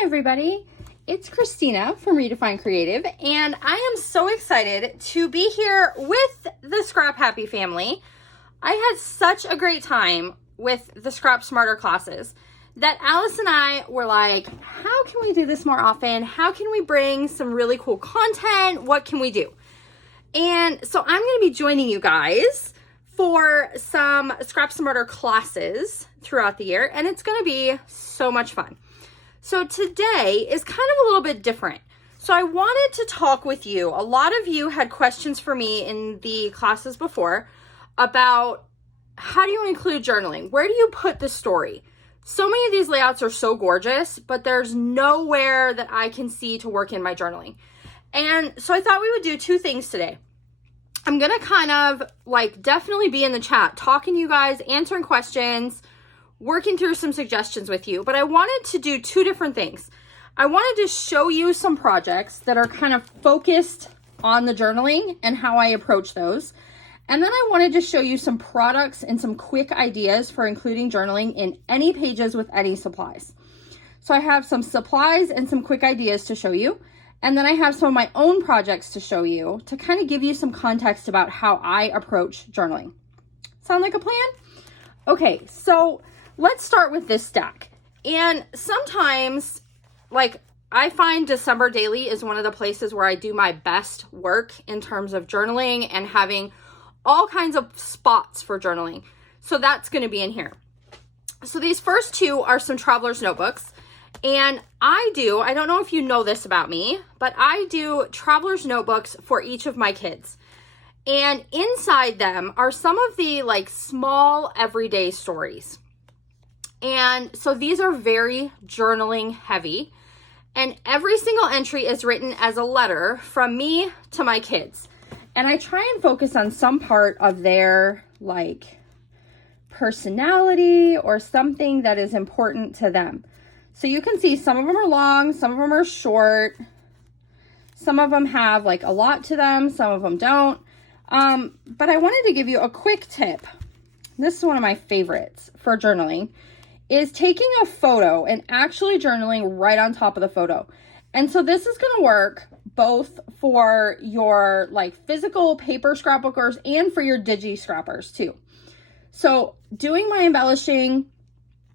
Hi everybody, it's Christina from Redefine Creative, and I am so excited to be here with the Scrap Happy family. I had such a great time with the ScrapSmarter classes that Alice and I were like, how can we do this more often? How can we bring some really cool content? What can we do? And so I'm going to be joining you guys for some ScrapSmarter classes throughout the year, and it's going to be so much fun. So today is kind of a little bit different. So I wanted to talk with you. A lot of you had questions for me in the classes before about how do you include journaling? Where do you put the story? So many of these layouts are so gorgeous, but there's nowhere that I can see to work in my journaling. And so I thought we would do two things today. I'm going to kind of definitely be in the chat, talking to you guys, answering questions, working through some suggestions with you, but I wanted to do two different things. I wanted to show you some projects that are kind of focused on the journaling and how I approach those. And then I wanted to show you some products and some quick ideas for including journaling in any pages with any supplies. So I have some supplies and some quick ideas to show you. And then I have some of my own projects to show you to kind of give you some context about how I approach journaling. Sound like a plan? Okay, so let's start with this stack. And sometimes, I find December Daily is one of the places where I do my best work in terms of journaling and having all kinds of spots for journaling. So that's going to be in here. So these first two are some traveler's notebooks. And I don't know if you know this about me, but I do traveler's notebooks for each of my kids. And inside them are some of the small everyday stories. And so these are very journaling heavy, and every single entry is written as a letter from me to my kids. And I try and focus on some part of their personality or something that is important to them. So you can see some of them are long, some of them are short. Some of them have a lot to them, some of them don't. But I wanted to give you a quick tip. This is one of my favorites for journaling. Is taking a photo and actually journaling right on top of the photo. And so this is going to work both for your physical paper scrapbookers and for your digi scrappers too. So doing my embellishing,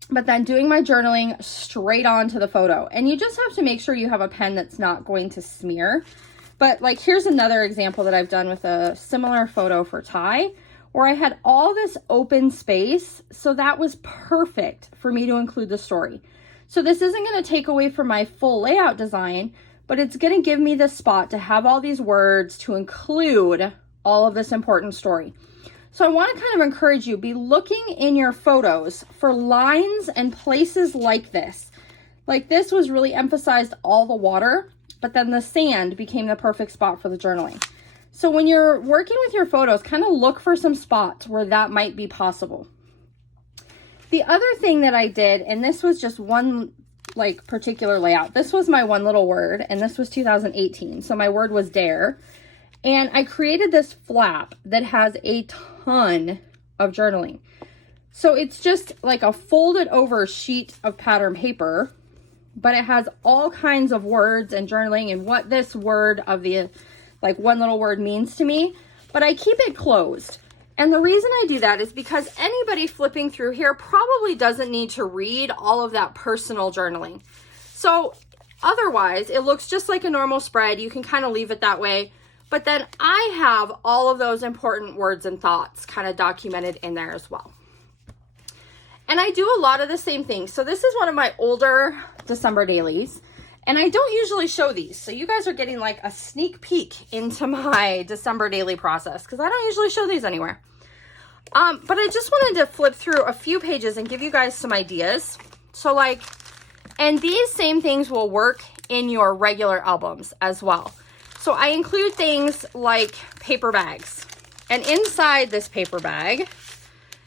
but then doing my journaling straight onto the photo. And you just have to make sure you have a pen that's not going to smear. But here's another example that I've done with a similar photo for Ty, where I had all this open space. So that was perfect for me to include the story. So this isn't going to take away from my full layout design, but it's going to give me the spot to have all these words to include all of this important story. So I want to kind of encourage you, be looking in your photos for lines and places like this. This was really emphasized all the water, but then the sand became the perfect spot for the journaling. So when you're working with your photos, kind of look for some spots where that might be possible. The other thing that I did, and this was just one particular layout. This was my one little word, and this was 2018. So my word was dare. And I created this flap that has a ton of journaling. So it's just a folded over sheet of pattern paper, but it has all kinds of words and journaling and what this word of the one little word means to me, but I keep it closed. And the reason I do that is because anybody flipping through here probably doesn't need to read all of that personal journaling. So otherwise, it looks just like a normal spread. You can kind of leave it that way. But then I have all of those important words and thoughts kind of documented in there as well. And I do a lot of the same things. So this is one of my older December dailies. And I don't usually show these. So you guys are getting a sneak peek into my December daily process because I don't usually show these anywhere. But I just wanted to flip through a few pages and give you guys some ideas. So and these same things will work in your regular albums as well. So I include things like paper bags. And inside this paper bag,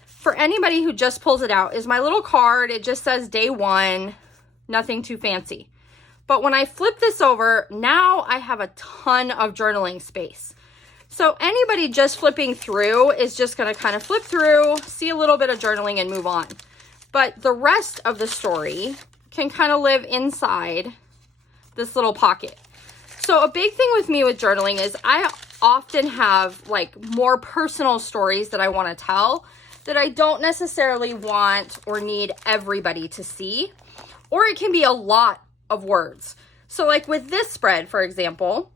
for anybody who just pulls it out, is my little card. It just says day one, nothing too fancy. But when I flip this over, now I have a ton of journaling space. So anybody just flipping through is just going to kind of flip through, see a little bit of journaling and move on. But the rest of the story can kind of live inside this little pocket. So a big thing with me with journaling is I often have like more personal stories that I want to tell that I don't necessarily want or need everybody to see, or it can be a lot of words. So like with this spread, for example,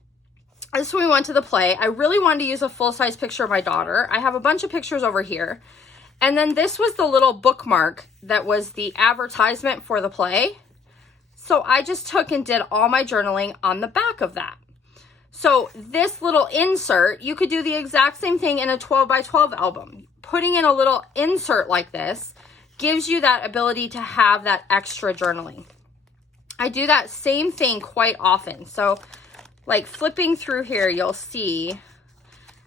this is when we went to the play. I really wanted to use a full-size picture of my daughter. I have a bunch of pictures over here. And then this was the little bookmark that was the advertisement for the play. So I just took and did all my journaling on the back of that. So this little insert, you could do the exact same thing in a 12 by 12 album. Putting in a little insert like this gives you that ability to have that extra journaling. I do that same thing quite often. So like flipping through here, you'll see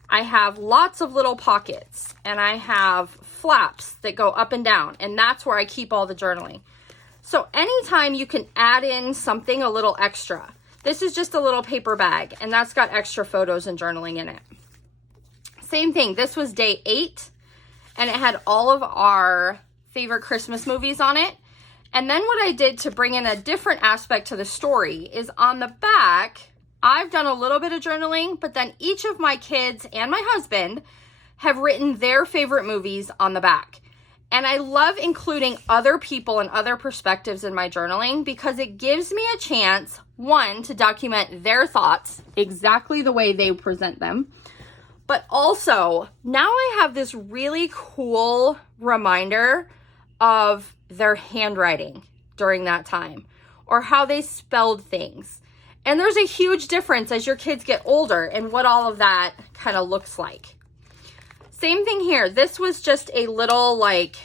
I have lots of little pockets and I have flaps that go up and down, and that's where I keep all the journaling. So anytime you can add in something a little extra. This is just a little paper bag, and that's got extra photos and journaling in it. Same thing, this was day 8, and it had all of our favorite Christmas movies on it. And then what I did to bring in a different aspect to the story is on the back, I've done a little bit of journaling, but then each of my kids and my husband have written their favorite movies on the back. And I love including other people and other perspectives in my journaling because it gives me a chance, one, to document their thoughts exactly the way they present them. But also, now I have this really cool reminder of their handwriting during that time or how they spelled things. And there's a huge difference as your kids get older and what all of that kind of looks like. Same thing here. This was just a little like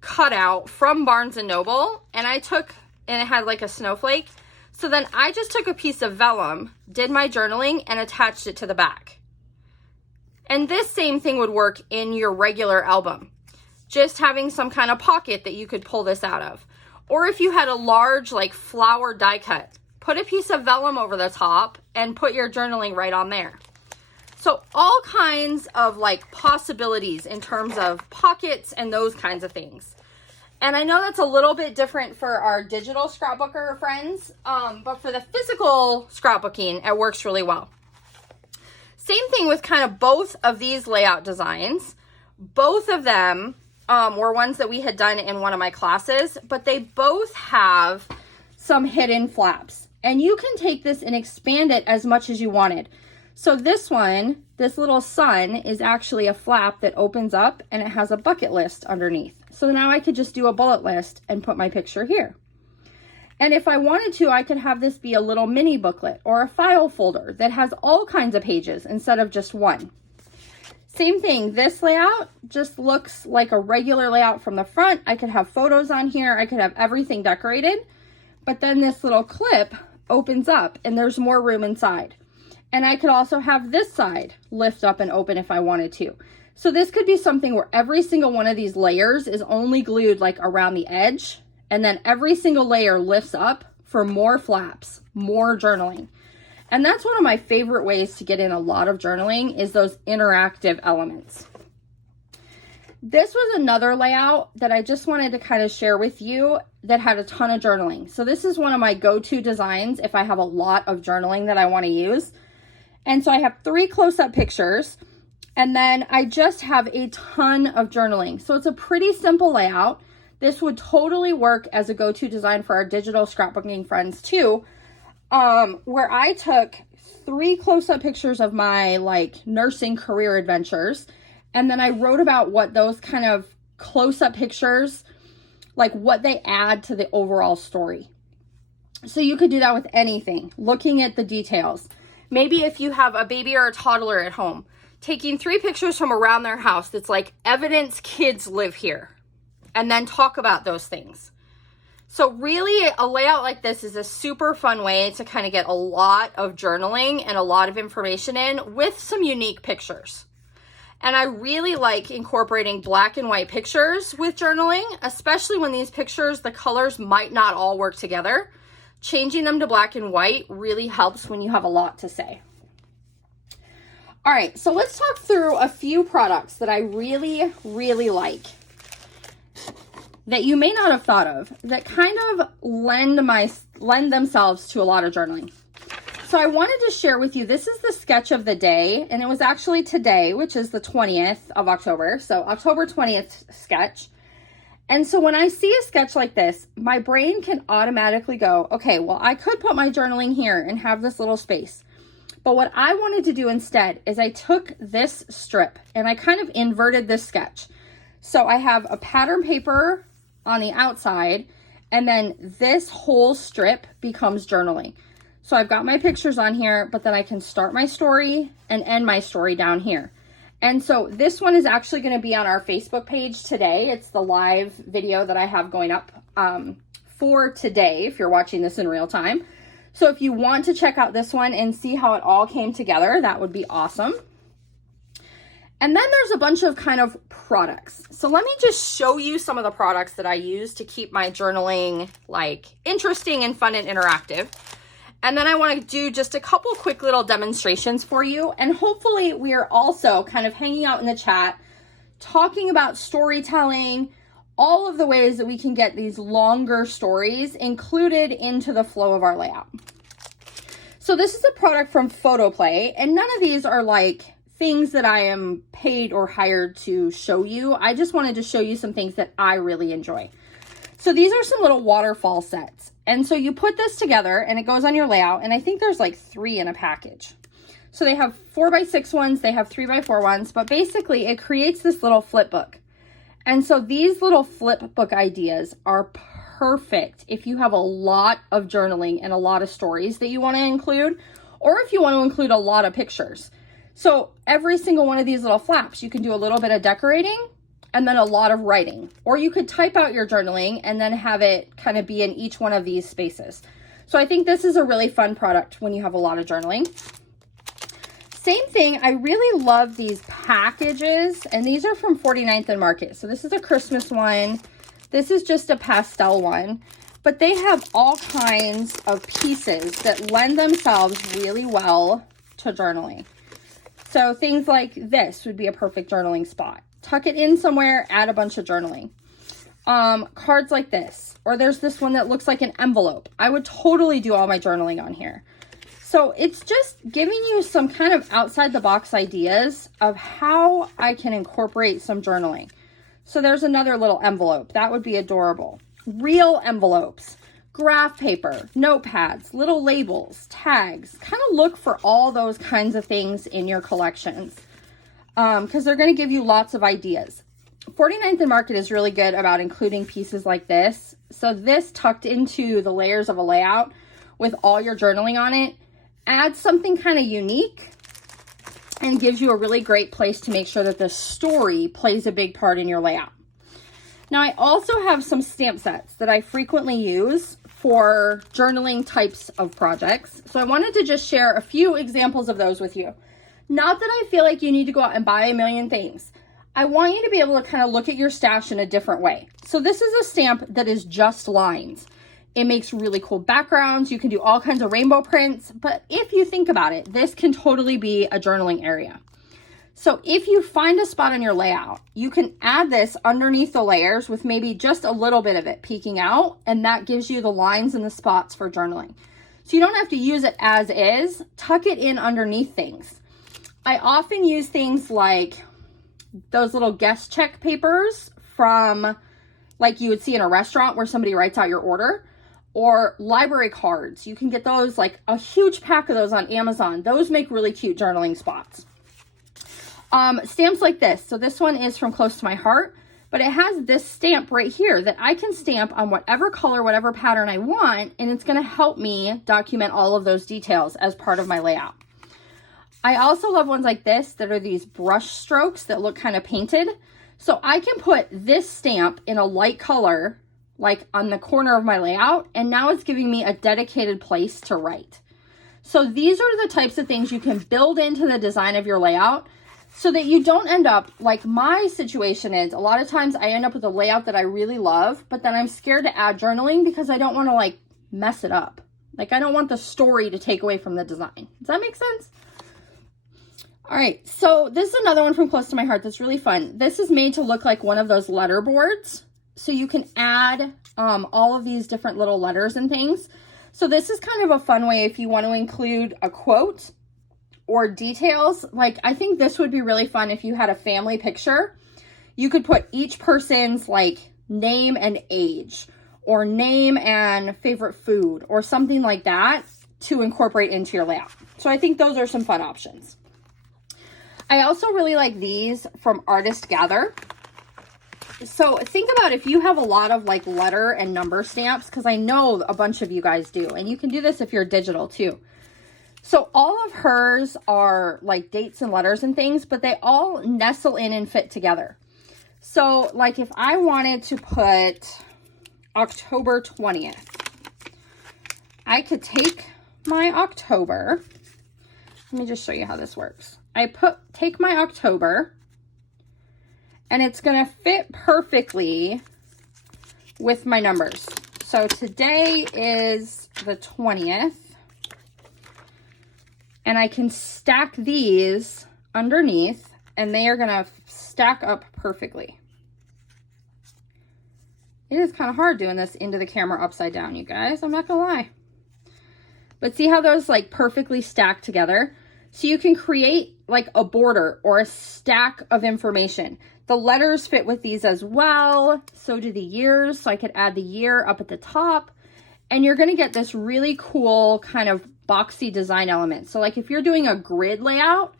cutout from Barnes & Noble, and it had like a snowflake. So then I just took a piece of vellum, did my journaling, and attached it to the back. And this same thing would work in your regular album. Just having some kind of pocket that you could pull this out of. Or if you had a large like flower die cut, put a piece of vellum over the top and put your journaling right on there. So all kinds of like possibilities in terms of pockets and those kinds of things. And I know that's a little bit different for our digital scrapbooker friends, but for the physical scrapbooking, it works really well. Same thing with kind of both of these layout designs. Both of them were ones that we had done in one of my classes, but they both have some hidden flaps. And you can take this and expand it as much as you wanted. So this one, this little sun, is actually a flap that opens up and it has a bucket list underneath. So now I could just do a bullet list and put my picture here. And if I wanted to, I could have this be a little mini booklet or a file folder that has all kinds of pages instead of just one. Same thing, this layout just looks like a regular layout from the front. I could have photos on here, I could have everything decorated, but then this little clip opens up and there's more room inside. And I could also have this side lift up and open if I wanted to. So this could be something where every single one of these layers is only glued like around the edge, and then every single layer lifts up for more flaps, more journaling. And that's one of my favorite ways to get in a lot of journaling is those interactive elements. This was another layout that I just wanted to kind of share with you that had a ton of journaling. So this is one of my go-to designs if I have a lot of journaling that I want to use. And so I have 3 close-up pictures, and then I just have a ton of journaling. So it's a pretty simple layout. This would totally work as a go-to design for our digital scrapbooking friends too, where I took 3 close-up pictures of my like nursing career adventures, and then I wrote about what those kind of close-up pictures, like what they add to the overall story. So you could do that with anything, looking at the details. Maybe if you have a baby or a toddler at home, taking 3 pictures from around their house that's like evidence kids live here, and then talk about those things. So really a layout like this is a super fun way to kind of get a lot of journaling and a lot of information in with some unique pictures. And I really like incorporating black and white pictures with journaling, especially when these pictures, the colors might not all work together. Changing them to black and white really helps when you have a lot to say. All right, so let's talk through a few products that I really, really like. that you may not have thought of that kind of lend themselves to a lot of journaling. So I wanted to share with you, this is the sketch of the day, and it was actually today, which is the 20th of October. So October 20th sketch. And so when I see a sketch like this, my brain can automatically go, okay, well, I could put my journaling here and have this little space. But what I wanted to do instead is I took this strip and I kind of inverted this sketch. So I have a pattern paper on the outside, and then this whole strip becomes journaling. So I've got my pictures on here, but then I can start my story and end my story down here. And so this one is actually going to be on our Facebook page today. It's the live video that I have going up for today, if you're watching this in real time. So if you want to check out this one and see how it all came together, that would be awesome. And then there's a bunch of kind of products. So let me just show you some of the products that I use to keep my journaling like interesting and fun and interactive. And then I want to do just a couple quick little demonstrations for you. And hopefully we are also kind of hanging out in the chat, talking about storytelling, all of the ways that we can get these longer stories included into the flow of our layout. So this is a product from Photoplay, and none of these are like things that I am paid or hired to show you. I just wanted to show you some things that I really enjoy. So these are some little waterfall sets. And so you put this together and it goes on your layout. And I think there's like 3 in a package. So they have 4x6 ones, they have 3x4 ones, but basically it creates this little flip book. And so these little flip book ideas are perfect if you have a lot of journaling and a lot of stories that you want to include, or if you want to include a lot of pictures. So every single one of these little flaps, you can do a little bit of decorating and then a lot of writing, or you could type out your journaling and then have it kind of be in each one of these spaces. So I think this is a really fun product when you have a lot of journaling. Same thing, I really love these packages, and these are from 49th and Market. So this is a Christmas one. This is just a pastel one, but they have all kinds of pieces that lend themselves really well to journaling. So things like this would be a perfect journaling spot. Tuck it in somewhere, add a bunch of journaling. Cards like this, or there's this one that looks like an envelope. I would totally do all my journaling on here. So it's just giving you some kind of outside the box ideas of how I can incorporate some journaling. So there's another little envelope. That would be adorable. Real envelopes, graph paper, notepads, little labels, tags. Kind of look for all those kinds of things in your collections because they're going to give you lots of ideas. 49th and Market is really good about including pieces like this. So this tucked into the layers of a layout with all your journaling on it adds something kind of unique and gives you a really great place to make sure that the story plays a big part in your layout. Now, I also have some stamp sets that I frequently use for journaling types of projects. So I wanted to just share a few examples of those with you. Not that I feel like you need to go out and buy a million things. I want you to be able to kind of look at your stash in a different way. So this is a stamp that is just lines. It makes really cool backgrounds. You can do all kinds of rainbow prints, but if you think about it, this can totally be a journaling area. So if you find a spot on your layout, you can add this underneath the layers with maybe just a little bit of it peeking out, and that gives you the lines and the spots for journaling. So you don't have to use it as is, tuck it in underneath things. I often use things like those little guest check papers from like you would see in a restaurant where somebody writes out your order, or library cards. You can get those, like a huge pack of those on Amazon. Those make really cute journaling spots. Stamps like this. So this one is from Close to My Heart, but it has this stamp right here that I can stamp on whatever color, whatever pattern I want, and it's going to help me document all of those details as part of my layout. I also love ones like this that are these brush strokes that look kind of painted. So I can put this stamp in a light color, like on the corner of my layout, and now it's giving me a dedicated place to write. So these are the types of things you can build into the design of your layout so that you don't end up like my situation is. A lot of times I end up with a layout that I really love, but then I'm scared to add journaling because I don't want to like mess it up. Like I don't want the story to take away from the design. Does that make sense? All right, so this is another one from Close to My Heart that's really fun. This is made to look like one of those letter boards. So you can add all of these different little letters and things. So this is kind of a fun way if you want to include a quote or details. Like, I think this would be really fun if you had a family picture. You could put each person's like name and age, or name and favorite food, or something like that to incorporate into your layout. So I think those are some fun options. I also really like these from Artist Gather. So think about if you have a lot of like letter and number stamps, because I know a bunch of you guys do, and you can do this if you're digital too. So all of hers are like dates and letters and things, but they all nestle in and fit together. So like if I wanted to put October 20th, I could take my October. Let me just show you how this works. Take my October, and it's going to fit perfectly with my numbers. So today is the 20th, and I can stack these underneath, and they are going to stack up perfectly. It is kind of hard doing this into the camera upside down, you guys. I'm not going to lie. But see how those like perfectly stack together? So you can create like a border or a stack of information. The letters fit with these as well. So do the years. So I could add the year up at the top. And you're going to get this really cool kind of boxy design element. So like if you're doing a grid layout,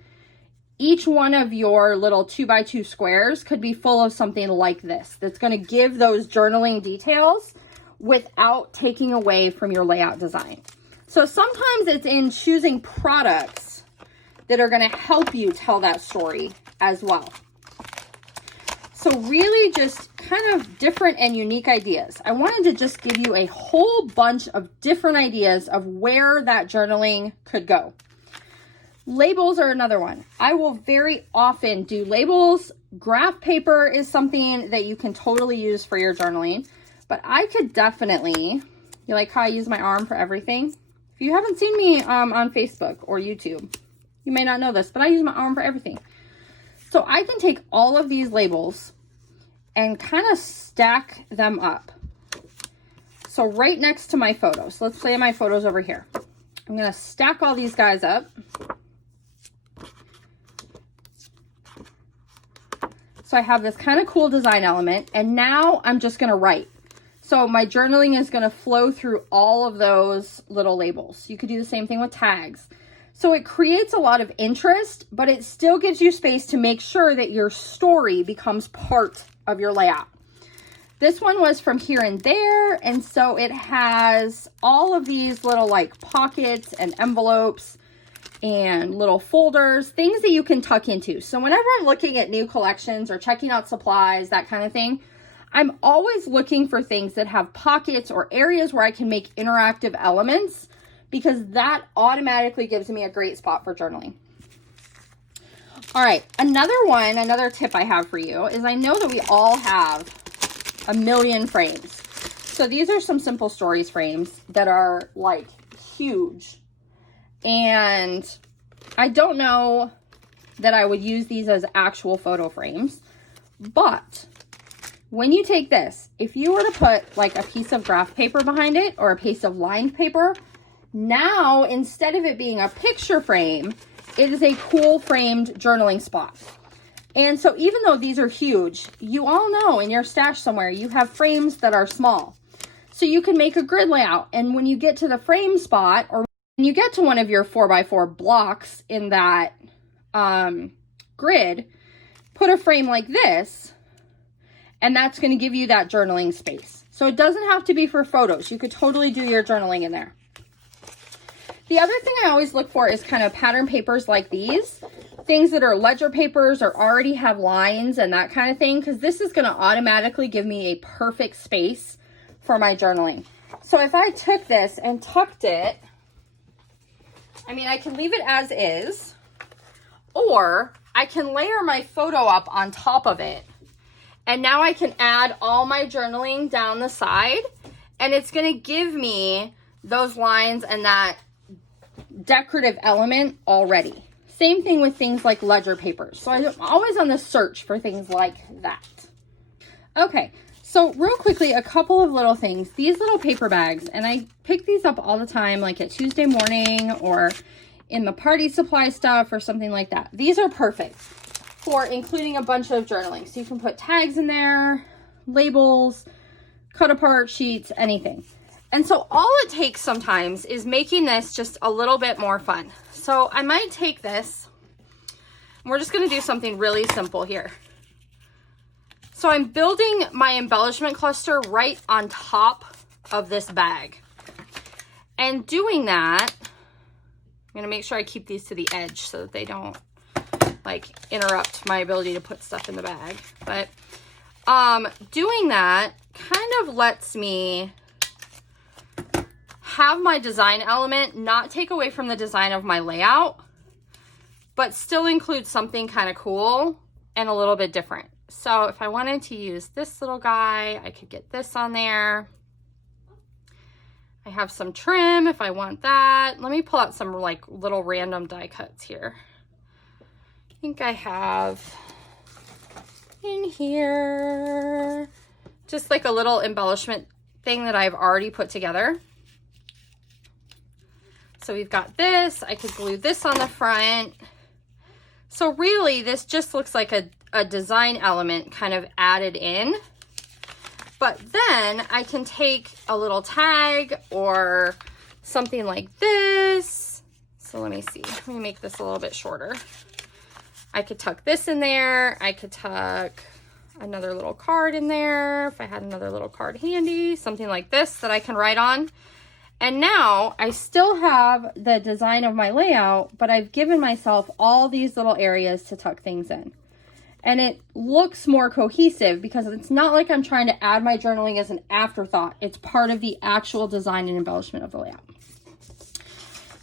each one of your little 2x2 squares could be full of something like this. That's going to give those journaling details without taking away from your layout design. So sometimes it's in choosing products that are going to help you tell that story as well. So really just kind of different and unique ideas. I wanted to just give you a whole bunch of different ideas of where that journaling could go. Labels are another one. I will very often do labels. Graph paper is something that you can totally use for your journaling, but I could definitely, you like how I use my arm for everything? If you haven't seen me on Facebook or YouTube, you may not know this, but I use my arm for everything. So I can take all of these labels and kind of stack them up. So right next to my photos, let's say my photos over here. I'm going to stack all these guys up. So I have this kind of cool design element, and now I'm just going to write. So my journaling is going to flow through all of those little labels. You could do the same thing with tags. So it creates a lot of interest, but it still gives you space to make sure that your story becomes part of your layout. This one was from Here and There, and so it has all of these little like pockets and envelopes and little folders, things that you can tuck into. So whenever I'm looking at new collections or checking out supplies, that kind of thing, I'm always looking for things that have pockets or areas where I can make interactive elements, because that automatically gives me a great spot for journaling. All right, another tip I have for you is I know that we all have a million frames. So these are some Simple Stories frames that are like huge. And I don't know that I would use these as actual photo frames, but when you take this, if you were to put like a piece of graph paper behind it or a piece of lined paper, now instead of it being a picture frame, it is a cool framed journaling spot. And so even though these are huge, you all know in your stash somewhere you have frames that are small. So you can make a grid layout, and when you get to the frame spot, or when you get to one of your 4x4 blocks in that grid, put a frame like this, and that's going to give you that journaling space. So it doesn't have to be for photos. You could totally do your journaling in there. The other thing I always look for is kind of pattern papers like these, things that are ledger papers or already have lines and that kind of thing, because this is going to automatically give me a perfect space for my journaling. So if I took this and tucked it, I mean, I can leave it as is, or I can layer my photo up on top of it. And now I can add all my journaling down the side, and it's going to give me those lines and that decorative element already. Same thing with things like ledger papers. So I'm always on the search for things like that. Okay, So real quickly, a couple of little things. These little paper bags, and I pick these up all the time, like at Tuesday morning or in the party supply stuff or something like that. These are perfect for including a bunch of journaling. So you can put tags in there, labels, cut apart sheets, anything. And so all it takes sometimes is making this just a little bit more fun. So I might take this, and we're just gonna do something really simple here. So I'm building my embellishment cluster right on top of this bag. And doing that, I'm gonna make sure I keep these to the edge so that they don't like interrupt my ability to put stuff in the bag. But doing that kind of lets me have my design element not take away from the design of my layout, but still include something kind of cool and a little bit different. So if I wanted to use this little guy, I could get this on there. I have some trim if I want that. Let me pull out some like little random die cuts here. I think I have in here just like a little embellishment thing that I've already put together. So we've got this. I could glue this on the front. So really this just looks like a design element kind of added in. But then I can take a little tag or something like this. So let me see. Let me make this a little bit shorter. I could tuck this in there. I could tuck another little card in there if I had another little card handy, something like this that I can write on. And now I still have the design of my layout, but I've given myself all these little areas to tuck things in. And it looks more cohesive because it's not like I'm trying to add my journaling as an afterthought. It's part of the actual design and embellishment of the layout.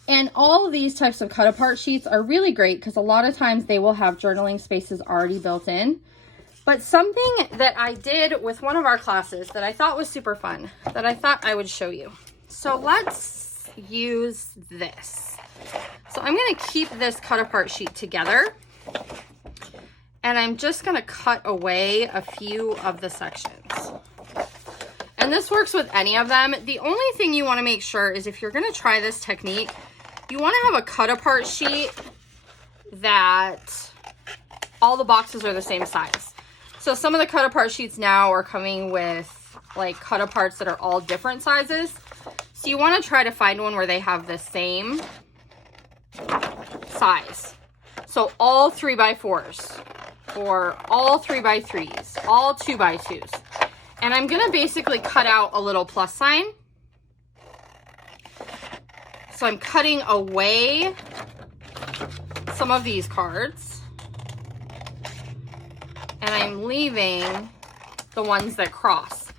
And all of these types of cut apart sheets are really great because a lot of times they will have journaling spaces already built in. But something that I did with one of our classes that I thought was super fun, that I thought I would show you. So let's use this. So I'm going to keep this cut apart sheet together. And I'm just going to cut away a few of the sections. And this works with any of them. The only thing you want to make sure is if you're going to try this technique, you want to have a cut apart sheet that all the boxes are the same size. So some of the cut apart sheets now are coming with like cut aparts that are all different sizes. So you want to try to find one where they have the same size. So all 3x4s or all 3x3s, all 2x2s. And I'm going to basically cut out a little plus sign. So I'm cutting away some of these cards. And I'm leaving the ones that cross.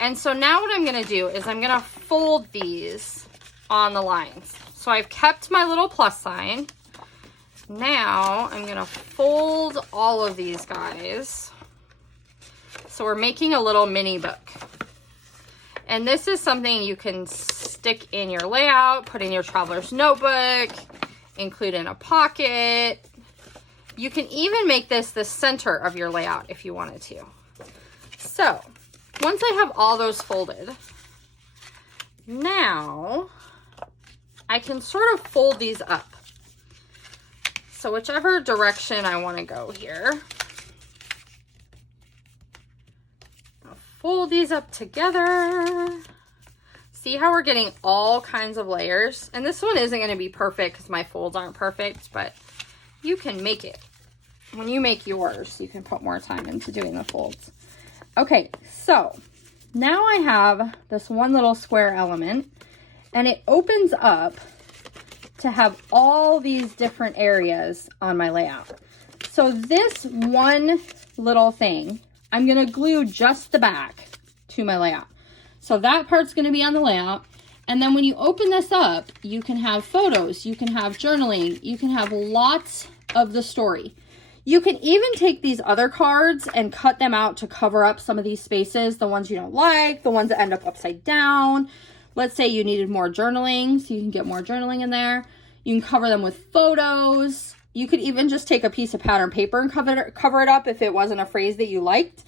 And so now what I'm going to do is I'm going to fold these on the lines. So I've kept my little plus sign. Now I'm going to fold all of these guys. So we're making a little mini book. And this is something you can stick in your layout, put in your traveler's notebook, include in a pocket. You can even make this the center of your layout if you wanted to. So once I have all those folded, now I can sort of fold these up. So whichever direction I want to go here, I'll fold these up together. See how we're getting all kinds of layers? And this one isn't going to be perfect because my folds aren't perfect, but you can make it. When you make yours, you can put more time into doing the folds. Okay, so now I have this one little square element, and it opens up to have all these different areas on my layout. So this one little thing, I'm going to glue just the back to my layout. So that part's going to be on the layout. And then when you open this up, you can have photos, you can have journaling, you can have lots of the story. You can even take these other cards and cut them out to cover up some of these spaces, the ones you don't like, the ones that end up upside down. Let's say you needed more journaling, so you can get more journaling in there. You can cover them with photos. You could even just take a piece of pattern paper and cover it up if it wasn't a phrase that you liked.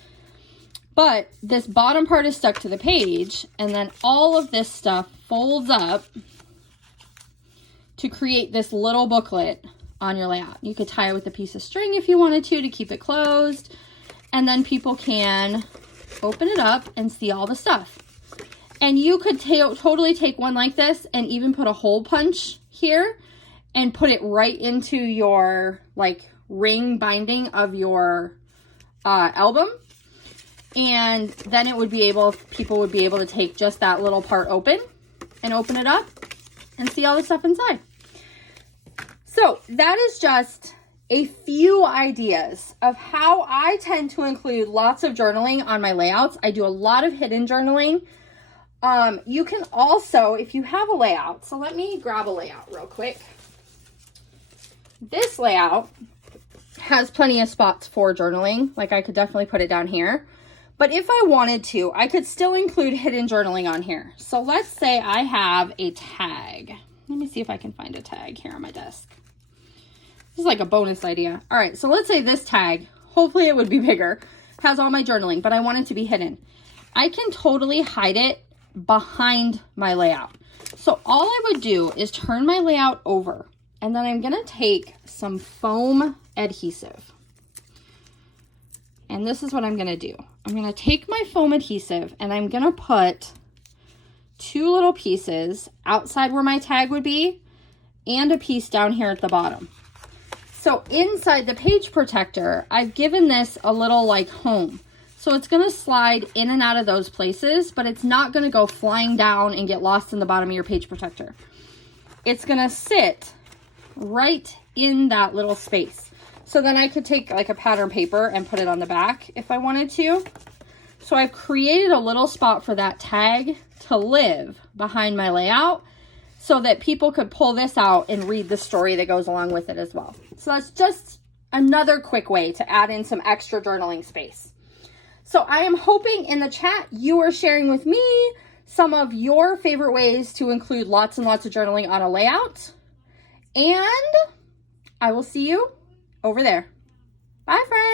But this bottom part is stuck to the page, and then all of this stuff folds up to create this little booklet on your layout. You could tie it with a piece of string if you wanted to keep it closed, and then people can open it up and see all the stuff. And you could totally take one like this and even put a hole punch here and put it right into your like ring binding of your album. And then it would be able, people would be able to take just that little part open and open it up and see all the stuff inside. So that is just a few ideas of how I tend to include lots of journaling on my layouts. I do a lot of hidden journaling. You can also, if you have a layout, so let me grab a layout real quick. This layout has plenty of spots for journaling. Like I could definitely put it down here. But if I wanted to, I could still include hidden journaling on here. So let's say I have a tag. Let me see if I can find a tag here on my desk. This is like a bonus idea. All right, so let's say this tag, hopefully it would be bigger, has all my journaling, but I want it to be hidden. I can totally hide it behind my layout. So all I would do is turn my layout over, and then I'm gonna take some foam adhesive. And this is what I'm gonna do. I'm gonna take my foam adhesive and I'm gonna put 2 little pieces outside where my tag would be and a piece down here at the bottom. So inside the page protector, I've given this a little like home. So it's gonna slide in and out of those places, but it's not gonna go flying down and get lost in the bottom of your page protector. It's gonna sit right in that little space. So then I could take like a pattern paper and put it on the back if I wanted to. So I've created a little spot for that tag to live behind my layout so that people could pull this out and read the story that goes along with it as well. So that's just another quick way to add in some extra journaling space. So I am hoping in the chat you are sharing with me some of your favorite ways to include lots and lots of journaling on a layout. And I will see you over there. Bye, friends.